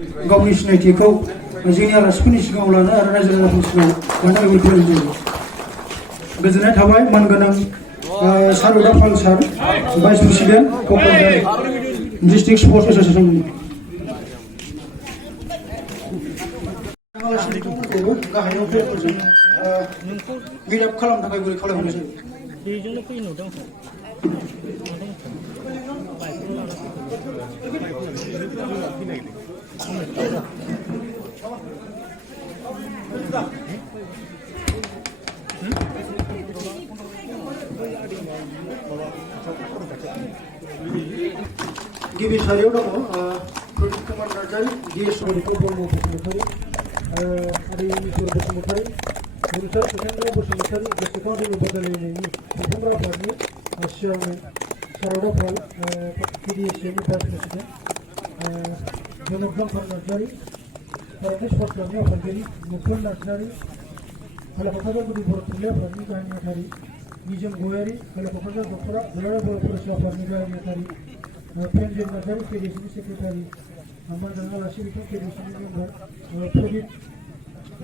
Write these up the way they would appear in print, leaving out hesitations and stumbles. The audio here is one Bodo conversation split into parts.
गावनि सिनायथिखौ जोंनि आलासिफोरनि सिगाङाव लानो आरो रायजो राजाफोरनि सिगाङाव लानो थाखाय फोरोंनाय जायो। गोजोननाय थाबाय मानगोनां सारुदा पाल सार vice president Kokrajhar district sports एस'सिएसननि गाहायाव फेरफोरजों मिट आप खालामनो थाखाय बोरै खालामनाय जायो बेजोंनो फैनो नुदों गिबि सारियाव दङ प्रदीप कुमार नार्जारी डिएस ब्रह्म बसुमतारी आरो इनिश्वर बसुमतारी रुंसार सुखेन्द्र बसुमतारी गोसोखां दैनि बादायलायनायनि खुंफुंग्रा आफादनि सिगांनो सारुदा पाल पिडिएसएनि भाइस प्रेसिडेन्ट जनक नार्जारी भारतनि स्पर्ट्स क्लाबनि आफादगिरि मुकुल नार्जारी हाल क'क्राझार गुदि बर' थुनलाइ आफादनि गाहाय नेहाथारि निजोम गयारी हाल क'क्राझार दख'रा दुलाराय बर' फरायसा आफादनि गाहाय नेहाथारि पेनजिन नार्जारी केडिएसनि सेक्रेटारि मानगोनां आलासि बिथां केडिएसनि मेम्बार प्रदीप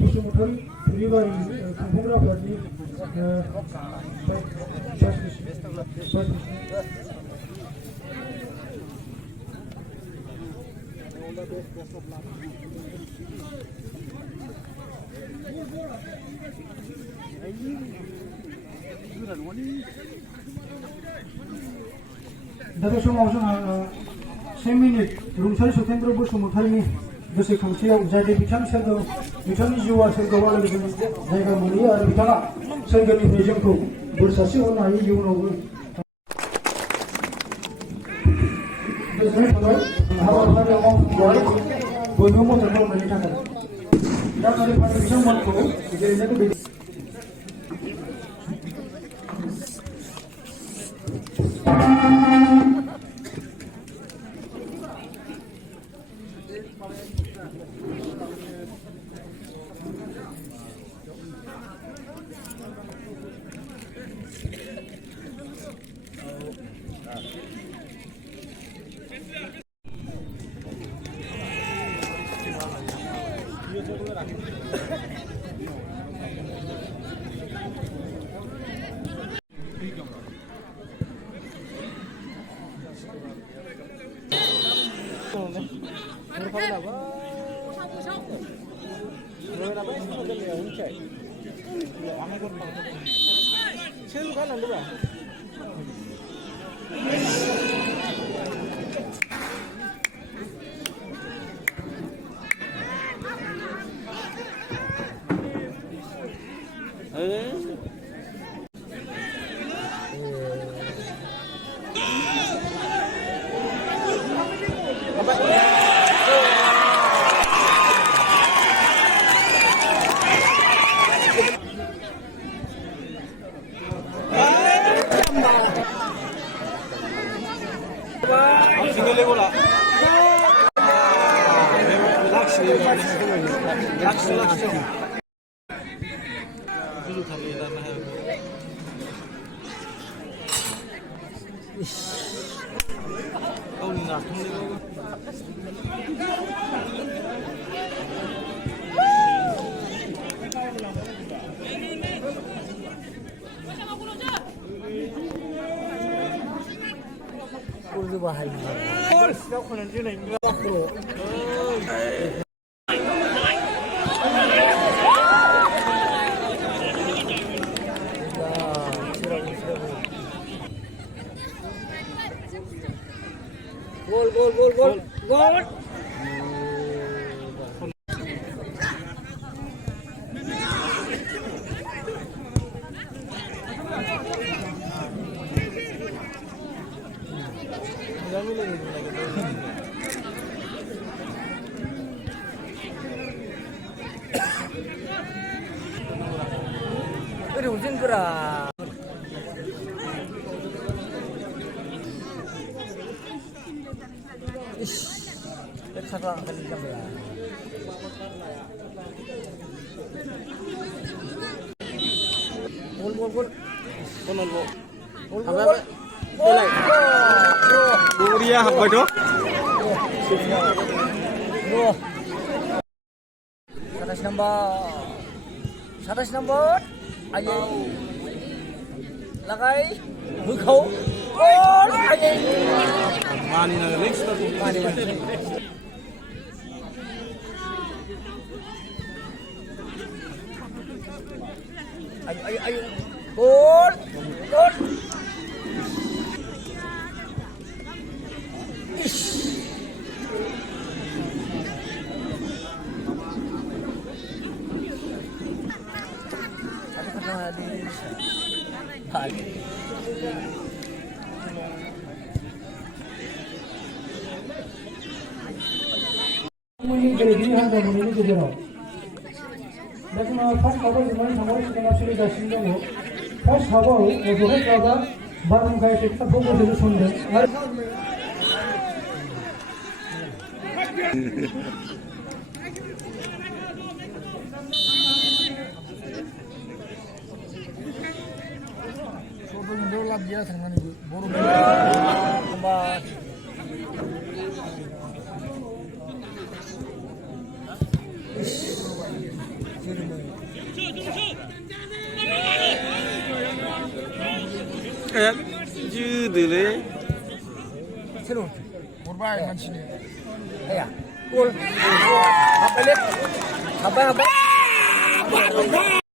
बसुमतारी थुरिबारि खुंफुंग्रा आफादनि भाइस प्रेसिडेन्ट दा बे समाव जोंहा 1 मिनिट रुंसारि सतेन्द्र बसुमतारीनि गोसोखांथियाव जाहाथे बिथांनि जिउआ सोरगोआव आलो गोजोन जायगा मोनहैयो आरो बिथाङा सोरगोनिफ्राय जोंखौ बोर सारस्रि हरनो हायो इयुनावबो गोजोननाय थाबाय हाबाफारियाव मावफुंबाय बयबो मदद खालामनायनि थाखाय दा फारि बिथांमोनखौ गेलेनायखौ Gol. Udah hujan berat. Sekarang kan jam ya. Gol. Apa? Dia apa itu? 27 নম্বর আগে লাগাই হুখাও গোল আগে Mani na next to. পানি ayo gol gol Ini dari dini hanya ini juga dong. Lepas first cover kemarin sama sekarang sudah dah singgah lo. First cover, bukan cover, baru kaya kita fokus dulu sundan. Soalnya dulu lap dia sangat boru tambah Kayak judulnya. seru berbagai macam ni ya gol apa lihat apa